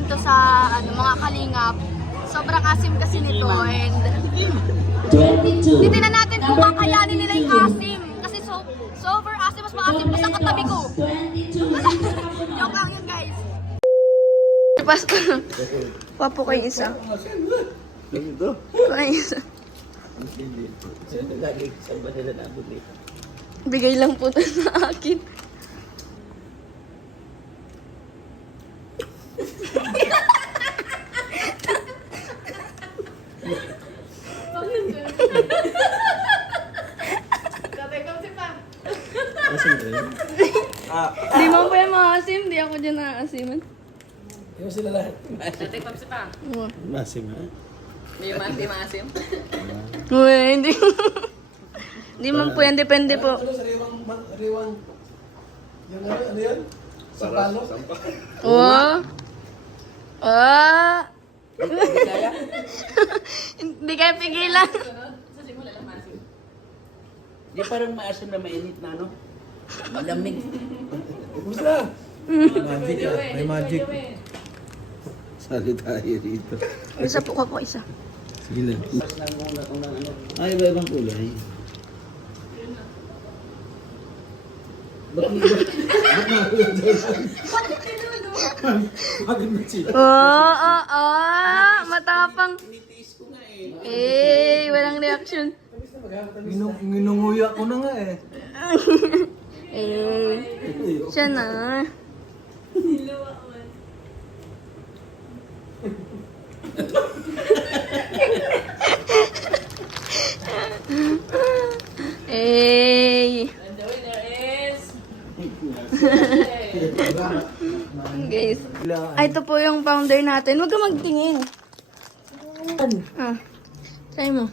natin to sa mga kalingap. Sobrang asim kasi nito and 22. titignan natin kung kakayanin nila yung asim. Kasi super asim, mas maasim pa sa katabi ko. 22. Joke lang yun, guys. Papo kayo isa. Kayo isa. Bigay lang po ito sa akin. Di mo pa yung maasim, di ako dyan naasiman. Yung sila lahat. Tatay Papsi pa. Masim ha? Di maasim. Uy, hindi. Hindi man po yan, depende po. Ano sa riwang, yung ano yan? Sampalo? Oh. Ah. Hindi kaya pigilan. Sa simula lang maasim. Di parang maasim na mainit na ano? Malamig. Kumusta? Magic ah. May magic. Sali tayo dito. Isa po ka po, isa. Sige lang. Ay, iba-ibang kulay. Bakit na siya? Matapang. Walang reaction. Nginunguya ko na nga eh. Siya na. And the winner is... Guys. Ito po yung founder natin. Huwag ka magtingin. Try mo.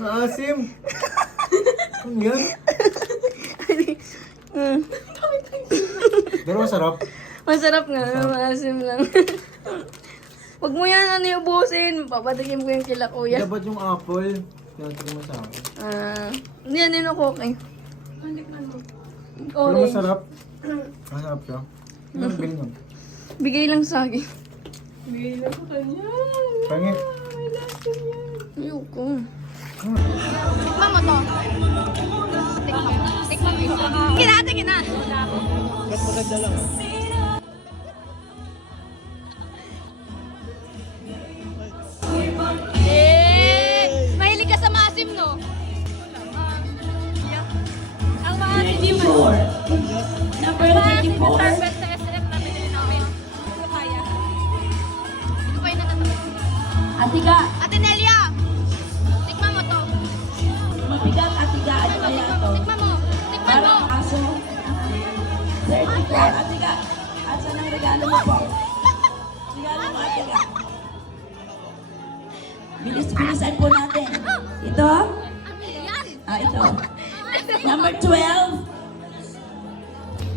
Asim! Ano yan? Pero masarap. Masarap nga. Maasim lang. Huwag mo yan ubusin. Papatikim ko yung kila kuya. Dapat yung apple. Tinatry mo sa akin. Yan din ako, okay. Pero Orange. masarap. Masarap siya. Ano ang bilhin yun? Bigay lang sa akin. Pangit. Ayoko. Tikman mo to. Tikman mo. Tikman mo ito. Tingin na. Ba't maganda lang? Mahilig ka sa maasim, no? Ang maasim di man. 34. Number 34. Target sa SF na binili namin. Hindi ko kaya. Hindi ko kaya natatakot. Atiga. Ate Nelia! Tikman mo to. Mabigat atiga. Ano kaya to? Tikman mo. Tikman mo. Parang aso. 34. Atiga. Asan ang regalo mo po? Regalo mo atiga. Bilis-bilisan po natin. Ito? Ano yan? Ito. Number 12.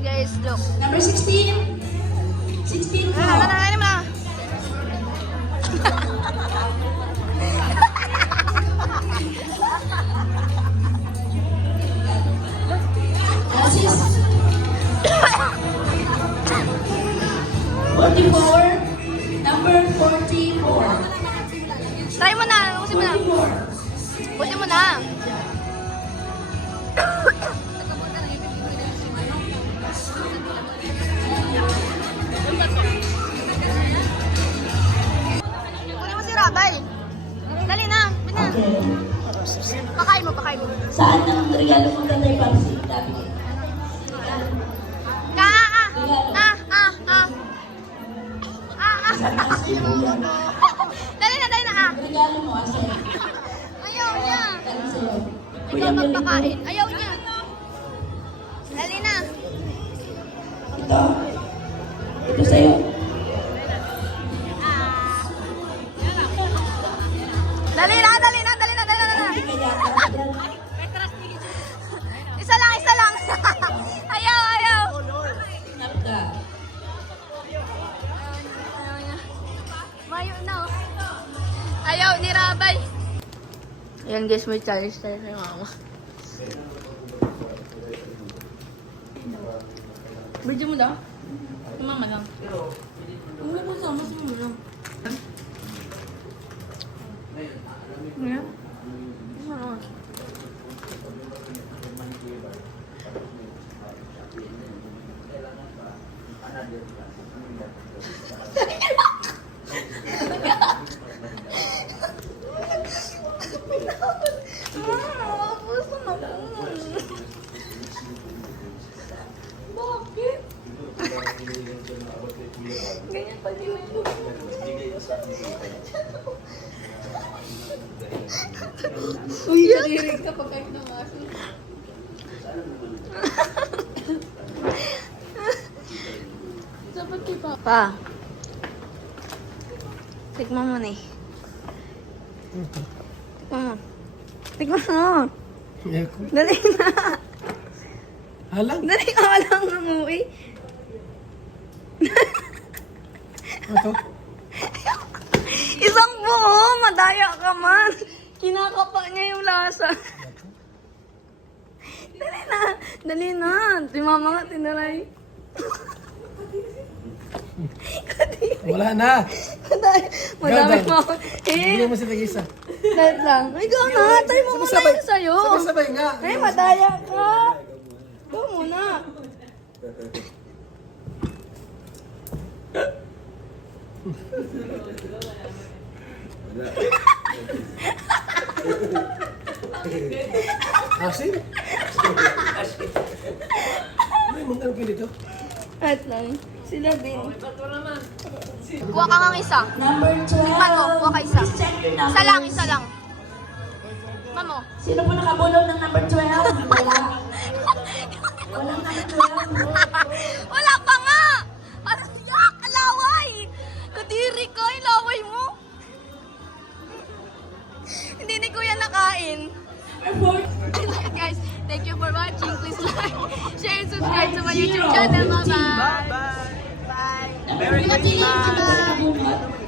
Guys, look. Number 16. 16 po. Ano mo? That is 44. Number 44. Try mo na. Usin mo na. 44. Usin mo na. Kunin mo si Rabay. Dali na. Bina. Pakain mo, pakain mo. Saan ang regalo mo Tatay Papsi? Sabi ko. Dali na, dali na. Regalo mo, asan? Ayaw niya. Galing sa'yo. Ikaw magpakain. Ayaw niya. Dali na. Ito. Ito sa'yo. Dali na, dali na, dali na, dali na, dali na. Hindi ka yata. Isa lang, isa lang. Ayaw, ayaw. Snap ka. Ayaw niya. Mayo na, oh. Ayaw ni Rabay. Ayan guys, may challenge tayo kay mama. Video mo daw? Mama lang. Ano po sa mas mo lang? Ngayon? Ano? Bakit? Ganyan pa din mo. Uy, narinig ka pag kahit namaso. Dapat kay Papa. Tikman mo na eh. Tikman mo. Tikman mo. Yeah, cool. Dali na. Halang. Dali ka lang umuwi. Ito. Isang buo, madaya ka man. Kinakapa niya yung lasa. Dali na. Dali na. Si mama nga tinaray. Wala na. Madami Ganda. mo. Hindi Eh, mo sila isa. dahil lang. Ay, ikaw na. Try mo muna Sabay-sabay. yun sa'yo. Sabay-sabay nga. Ay, madaya ka. Ikaw muna. Asin? Ano yung mga ganito? At lang. Sila din. Kuha ka ng isa. Number 12. Tikman mo, kuha ka isa. Please check your number. Isa lang, isa lang. Mamo. Sino po nakabulong ng number 12? Wala. Walang number 12. Wala pa nga! Ano yak? Laway! Kadiri ka, ilaway mo. Hindi ni Kuya nakain. Guys, thank you for watching. Please like, share, and subscribe to my YouTube channel. Bye-bye! Bye! Merry Christmas!